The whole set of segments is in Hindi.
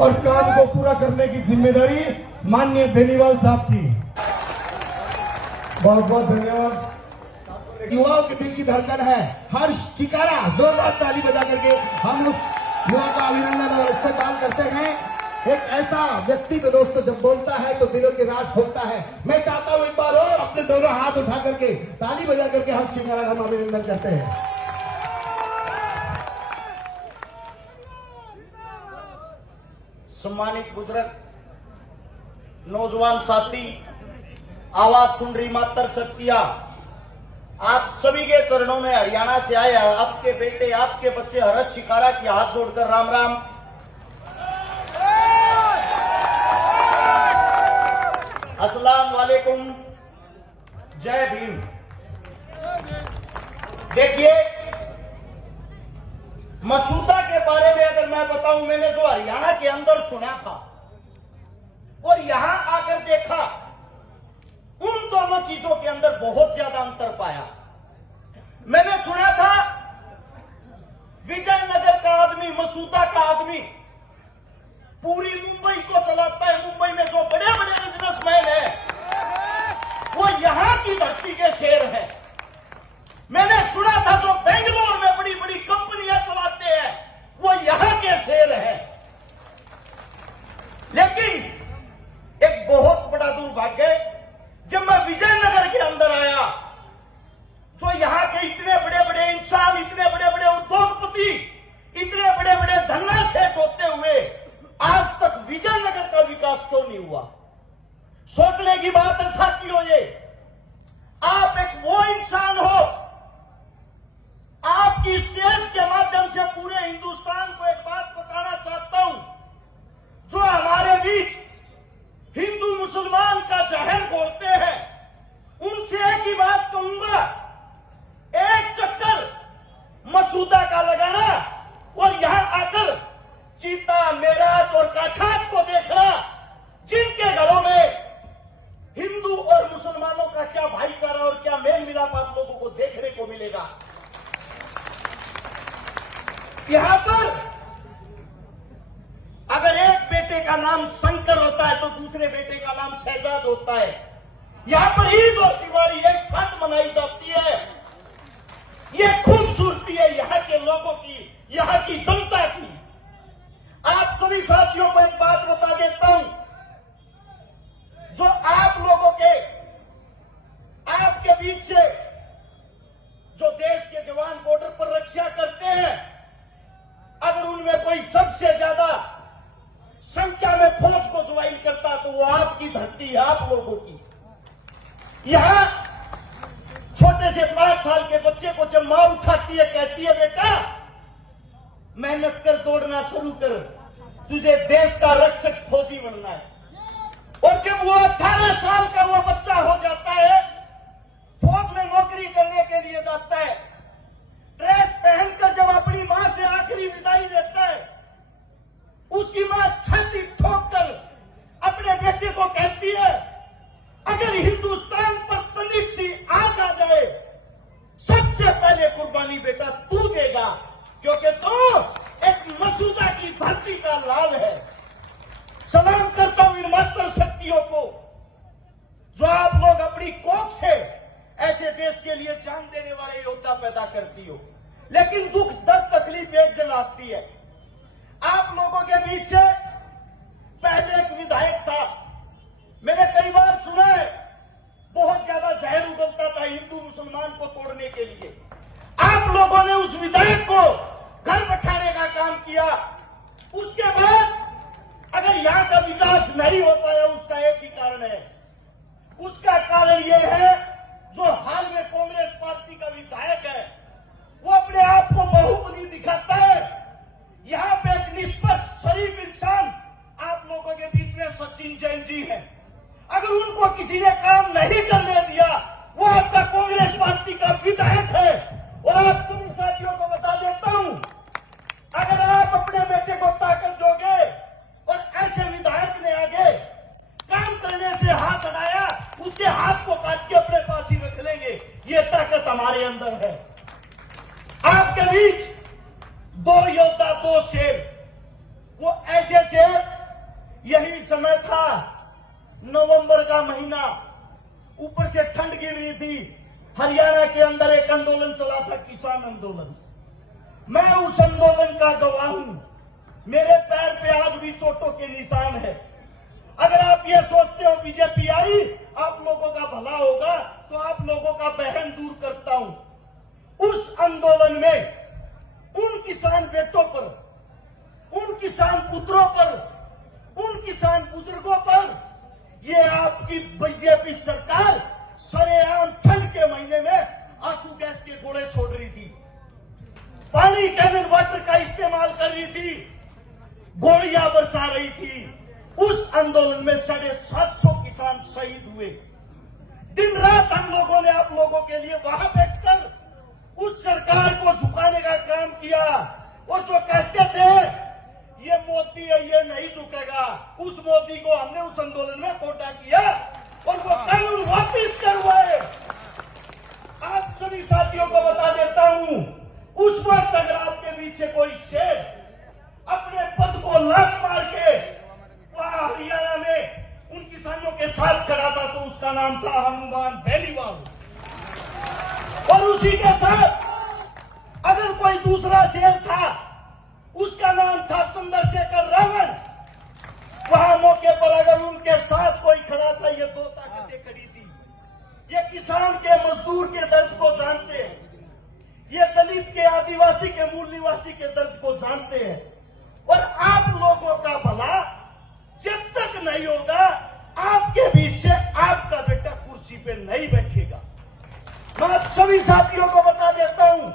और काम को पूरा करने की जिम्मेदारी माननीय बेनीवाल साहब की। बहुत बहुत धन्यवाद। युवाओं के दिल की धड़कन है हर्ष चिकारा, जोरदार ताली बजा करके हम उस युवा का अभिनंदन और इस्तेमाल करते हैं। एक ऐसा व्यक्ति तो दोस्तों जब बोलता है तो दिलों के राज खोलता है। मैं चाहता हूं एक बार और अपने दोनों हाथ उठा करके ताली बजा करके हर्ष चिकारा का हम अभिनंदन करते हैं। सम्मानित बुजुर्ग, नौजवान साथी, आवाज सुन रही मातर शक्तियां, आप सभी के चरणों में हरियाणा से आए आपके बेटे, आपके बच्चे हर्ष चिकारा की हाथ जोड़कर राम राम। अस्सलाम वालेकुम, जय भीम। देखिए, मसूदा के बारे में अगर मैं बताऊं, मैंने जो हरियाणा के अंदर सुना था और यहां आकर देखा, उन दोनों चीजों के अंदर बहुत ज्यादा अंतर पाया। मैंने सुना था विजयनगर का आदमी, मसूदा का आदमी पूरी मुंबई को चलाता है। मुंबई में जो बड़े बड़े बिजनेसमैन है वो यहां की धरती के शेर है। मैंने सुना था जो बेंगलोर में बड़ी बड़ी कंपनियां चलाते हैं वो यहां के शेर है। लेकिन एक बहुत बड़ा दुर्भाग्य, जब मैं विजयनगर के अंदर आया, जो यहां के इतने बड़े बड़े इंसान, इतने बड़े बड़े उद्योगपति, इतने बड़े बड़े धन्ना सेठ होते हुए आज तक विजयनगर का विकास क्यों नहीं हुआ? सोचने की बात है साथियों। ये आप एक वो इंसान हो, आपकी स्टेज के माध्यम से पूरे हिंदुस्तान को एक बात बताना चाहता हूं। जो हमारे बीच हिंदू मुसलमान का जहर घोलते हैं, उनसे एक ही बात कहूंगा, एक चक्कर मसूदा का लगाना और यहां आकर चीता, मेरठ और काठात को देखना, जिनके घरों में हिंदू और मुसलमानों का क्या भाईचारा और क्या मेल मिलाप आप लोगों को देखने को मिलेगा। यहां पर अगर एक बेटे का नाम शंकर होता है तो दूसरे बेटे का नाम शहजाद होता है। यहां पर ईद और दिवाली एक साथ मनाई जाती है। यह खूबसूरती है यहां के लोगों की, यहां की जनता की। आप सभी साथियों को एक बात बता देता हूं, जो आप लोगों के, आपके बीच से जो देश के जवान बॉर्डर पर रक्षा करते हैं, अगर उनमें कोई सबसे ज्यादा संख्या में फौज को ज्वाइन करता तो वो आपकी धरती है, आप लोगों की। यहां छोटे से 5 साल के बच्चे को जब मां उठाती है, कहती है बेटा मेहनत कर, दौड़ना शुरू कर, तुझे देश का रक्षक फौजी बनना है। और जब वो 18 साल का वो बच्चा हो जाता है, फौज में नौकरी करने के लिए जाता है, ड्रेस पहनकर जब अपनी मां से आखिरी विदाई लेता है, उसकी मां छाती ठोककर अपने बेटे को कहती है, अगर हिंदुस्तान पर तनिक सी आंच आ जाए, सबसे पहले कुर्बानी बेटा तू देगा, क्योंकि तू एक मसूदा की धरती का लाल है। सलाम करता हूं इन मात्र शक्तियों को, जो आप लोग अपनी कोख से ऐसे देश के लिए जान देने वाले योद्धा पैदा करती हो। लेकिन दुख, दर्द, तकलीफ एक जगह आती है। आप लोगों के बीच से पहले एक विधायक था, मैंने कई बार सुना है, बहुत ज्यादा जहर उगलता था हिंदू मुसलमान को तोड़ने के लिए। आप लोगों ने उस विधायक को घर बैठाने का काम किया। उसके बाद अगर यहां का विकास नहीं हो पाया, उसका एक ही कारण है। उसका कारण यह है, जो हाल में कांग्रेस पार्टी का विधायक है, वो अपने आप को बाहुबली दिखाता है। यहां पे एक निष्पक्ष शरीफ इंसान आप लोगों के बीच में सचिन जैन जी है। अगर उनको किसी ने काम नहीं करने दिया, वो आपका कांग्रेस पार्टी का विधायक है। और आप सभी साथियों को बता देता हूं, अगर आप अपने बेटे को ताकत दोगे और ऐसे विधायक ने आगे काम करने से हाथ हटाया, उसके हाथ को काट के अपने पास ही रख लेंगे। ये ताकत हमारे अंदर है। आपके बीच 2 योद्धा, 2 शेर, वो ऐसे शेर यही समय था, नवंबर का महीना, ऊपर से ठंड गिर रही थी। हरियाणा के अंदर एक आंदोलन चला था, किसान आंदोलन। मैं उस आंदोलन का गवाह हूं। मेरे पैर पे आज भी चोटों के निशान है। अगर आप ये सोचते हो बीजेपी आई आप लोगों का भला होगा, तो आप लोगों का बहन दूर करता हूं। उस आंदोलन में उन किसान बेटों पर, उन किसान पुत्रों पर, उन किसान बुजुर्गों पर ये आपकी बीजेपी सरकार सरेआम ठंड के महीने में आंसू गैस के गोले छोड़ रही थी, पानी कैनन वाटर का इस्तेमाल कर रही थी, गोलियां बरसा रही थी। उस आंदोलन में 750 किसान शहीद हुए। दिन रात हम लोगों ने आप लोगों के लिए वहां बैठकर उस सरकार को झुकाने का काम किया। वो जो कहते थे ये मोदी है, ये नहीं झुकेगा, उस मोदी को हमने उस आंदोलन में कोटा किया और वो कानून वापिस करवाए। आप सभी साथियों को बता देता हूं, उस वक्त अगर आपके पीछे कोई शेर अपने पद को लात मार के वहां हरियाणा में उन किसानों के साथ खड़ा था, तो उसका नाम था हनुमान बेनीवाल। और उसी के साथ अगर कोई दूसरा शेर था, उसका नाम था चंद्रशेखर रावण। वहां मौके पर अगर उनके साथ कोई खड़ा था, ये दो ताकतें खड़ी थी। ये किसान के, मजदूर के दर्द को जानते हैं, ये दलित के, आदिवासी के, मूल निवासी के दर्द को जानते हैं। और आप लोगों का भला जब तक नहीं होगा, आपके बीच से आपका बेटा कुर्सी पे नहीं बैठेगा। मैं आप सभी साथियों को बता देता हूं,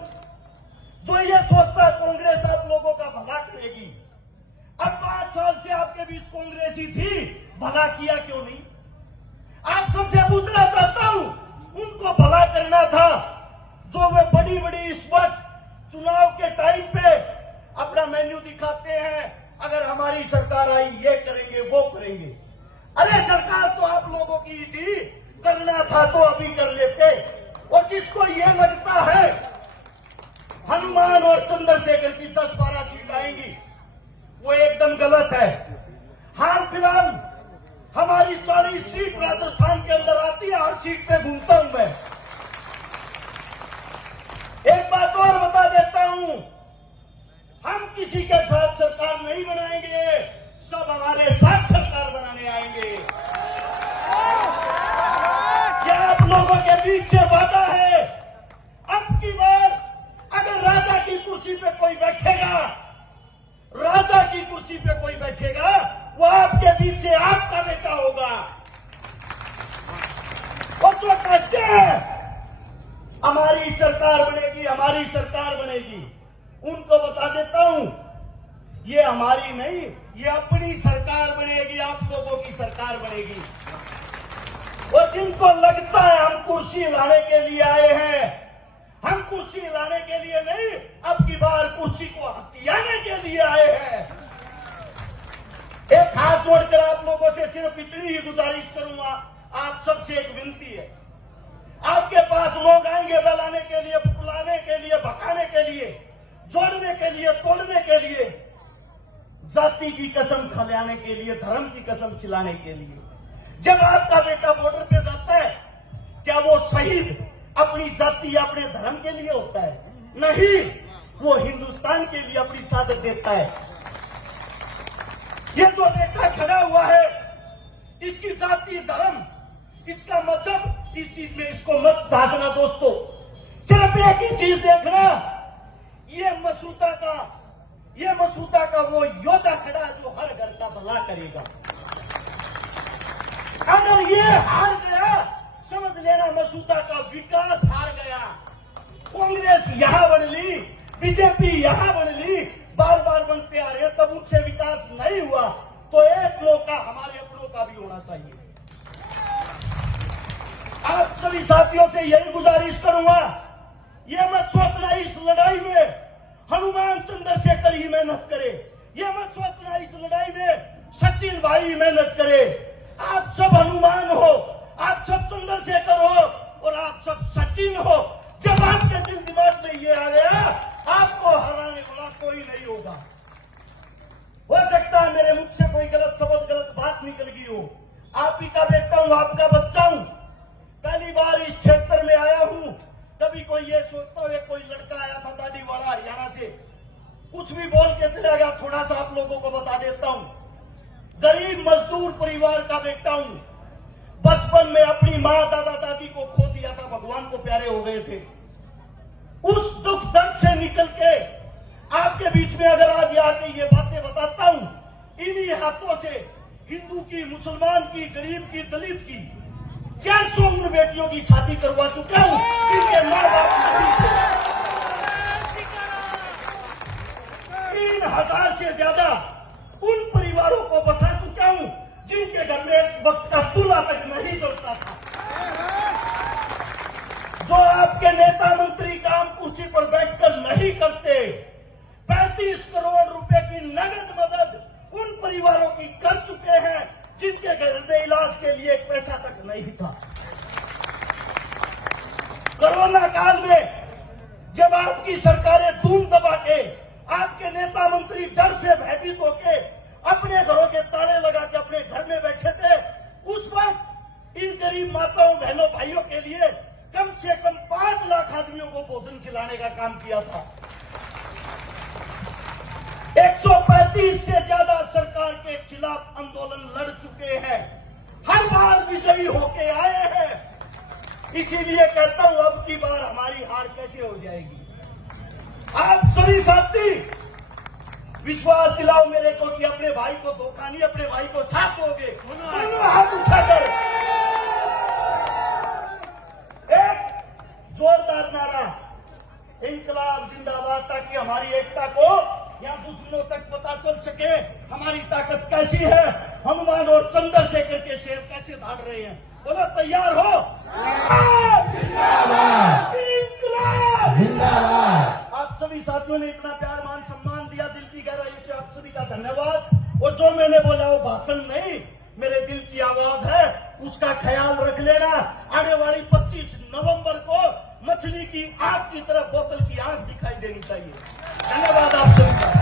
जो ये सोचता कांग्रेस आप लोगों का भला करेगी, अब 5 साल से आपके बीच कांग्रेस ही थी, भला किया क्यों नहीं? आप सबसे पूछना चाहता हूं, उनको भला करना था जो वे बड़ी बड़ी इस वक्त चुनाव के टाइम पे अपना मेन्यू दिखाते हैं, अगर हमारी सरकार आई ये करेंगे वो करेंगे। अरे सरकार तो आप लोगों की ही थी, करना था तो अभी कर लेते। और जिसको ये लगता है हनुमान और चंद्रशेखर की 10-12 सीट आएंगी, वो एकदम गलत है। हाल फिलहाल हमारी 40 सीट राजस्थान के अंदर आती है, हर सीट पे घूमता हूं मैं। एक बात और बता देता हूं, हम किसी के साथ सरकार नहीं बनाएंगे, सब हमारे साथ सरकार बनाने आएंगे। क्या आप लोगों के बीच से वादा है, अब की बार अगर राजा की कुर्सी पे कोई बैठेगा, राजा की कुर्सी पे कोई बैठेगा, वो आपके बीच से आपका बेटा होगा। और जो कहते हैं हमारी सरकार बनेगी, हमारी सरकार बनेगी, उनको बता देता हूं, ये हमारी नहीं, ये अपनी सरकार बनेगी, आप लोगों की सरकार बनेगी। और जिनको लगता है हम कुर्सी लाने के लिए आए हैं, हम कुर्सी लाने के लिए नहीं, अब की बार कुर्सी को हथियाने के लिए आए हैं। एक हाथ जोड़कर आप लोगों से सिर्फ इतनी ही गुजारिश करूंगा, आप सबसे एक विनती है, आपके पास लोग आएंगे बहलाने के लिए, पुलाने के लिए, भगाने के लिए, जोड़ने के लिए, तोड़ने के लिए, जाति की कसम खिलाने के लिए, धर्म की कसम खिलाने के लिए। जब आपका बेटा बॉर्डर पे जाता है, क्या वो शहीद अपनी जाति या अपने धर्म के लिए होता है? नहीं, वो हिंदुस्तान के लिए अपनी शहादत देता है। ये जो बेटा खड़ा हुआ है, इसकी जाति, धर्म, इसका मजहब, इस चीज में इसको मत दासना दोस्तों। सिर्फ एक ही चीज देखना, ये मसूदा का वो योद्धा खड़ा जो हर घर का भला करेगा। अगर ये हार गया, समझ लेना मसूदा का विकास हार गया। कांग्रेस यहां बन ली, बीजेपी यहां बन ली, बार बार बनते आ रहे हैं, तब उनसे विकास नहीं हुआ, तो एक मौका हमारे अपनों का भी होना चाहिए। आप सभी साथियों से यही गुजारिश करूंगा, ये मत सोचना इस लड़ाई में हनुमान चंद्रशेखर ही मेहनत करे, ये मत सोचना इस लड़ाई में सचिन भाई मेहनत करे। आप सब हनुमान हो, आप सब चंद्रशेखर हो और आप सब सचिन हो। जब आपके दिल दिमाग में ये आ गया, आपको हराने वाला कोई नहीं होगा। हो सकता सकता है मेरे मुख से कोई गलत शब्द गलत बात निकल गई हो। आप ही का बेटा हूं, आपका बच्चा हूं, पहली बार इस क्षेत्र में आया हूं। कभी कोई ये सोचता हुए कोई लड़का आया था दाढ़ी वाला हरियाणा से, कुछ भी बोल के चला गया। थोड़ा सा आप लोगों को बता देता हूं, गरीब मजदूर परिवार का बेटा हूं। बचपन में अपनी माँ दादा दादी को खो दिया था, भगवान को प्यारे हो गए थे। उस दुख दर्द से निकल के आपके बीच में अगर आज आके ये बातें बताता हूं, इन्हीं हाथों से हिंदू की, मुसलमान की, गरीब की, दलित की 400 उम्र बेटियों की शादी करवा चुका हूं, जिनके माँ बाप 3000 से ज्यादा उन परिवारों को बसा चुका हूं जिनके घर में एक वक्त का चूल्हा तक नहीं जलता था। जो आपके नेता मंत्री काम कुर्सी पर बैठकर नहीं करते, 35 करोड़ रुपए की नगद मदद उन परिवारों की कर चुके हैं जिनके घर में इलाज के लिए एक पैसा तक नहीं था। कोरोना काल में जब आपकी सरकारें धूम दबा के, आपके नेता मंत्री डर से भयभीत होके अपने घरों के ताले लगा के अपने घर में बैठे थे, उस वक्त इन गरीब माताओं बहनों भाइयों के लिए कम से कम 5 लाख आदमियों को भोजन खिलाने का काम किया था। 135 से ज्यादा सरकार के खिलाफ आंदोलन लड़ चुके हैं, हर बार विजयी होके आए हैं। इसीलिए कहता हूं अब की बार हमारी हार कैसे हो जाएगी। आप सभी साथी विश्वास दिलाओ मेरे को कि अपने भाई को धोखा नहीं, अपने भाई को साथ दोगे। दोनों हाथ उठाकर एक जोरदार नारा, इंकलाब जिंदाबाद, ताकि हमारी एकता को या दुश्मनों तक पता चल सके हमारी ताकत कैसी है, हनुमान और चंद्रशेखर के शेर कैसे धाड़ रहे हैं। बोलो तैयार हो? इंकलाब जिंदाबाद। आप सभी साथियों ने इतना प्यार मान सम्मान दिया, दिल की गहराई से आप सभी का धन्यवाद। और जो मैंने बोला वो भाषण नहीं, मेरे दिल की आवाज है, उसका ख्याल रख लेना। आने वाली 25 नवंबर को मछली की आंख की तरफ बोतल की आंख दिखाई देनी चाहिए। धन्यवाद आप सभी का।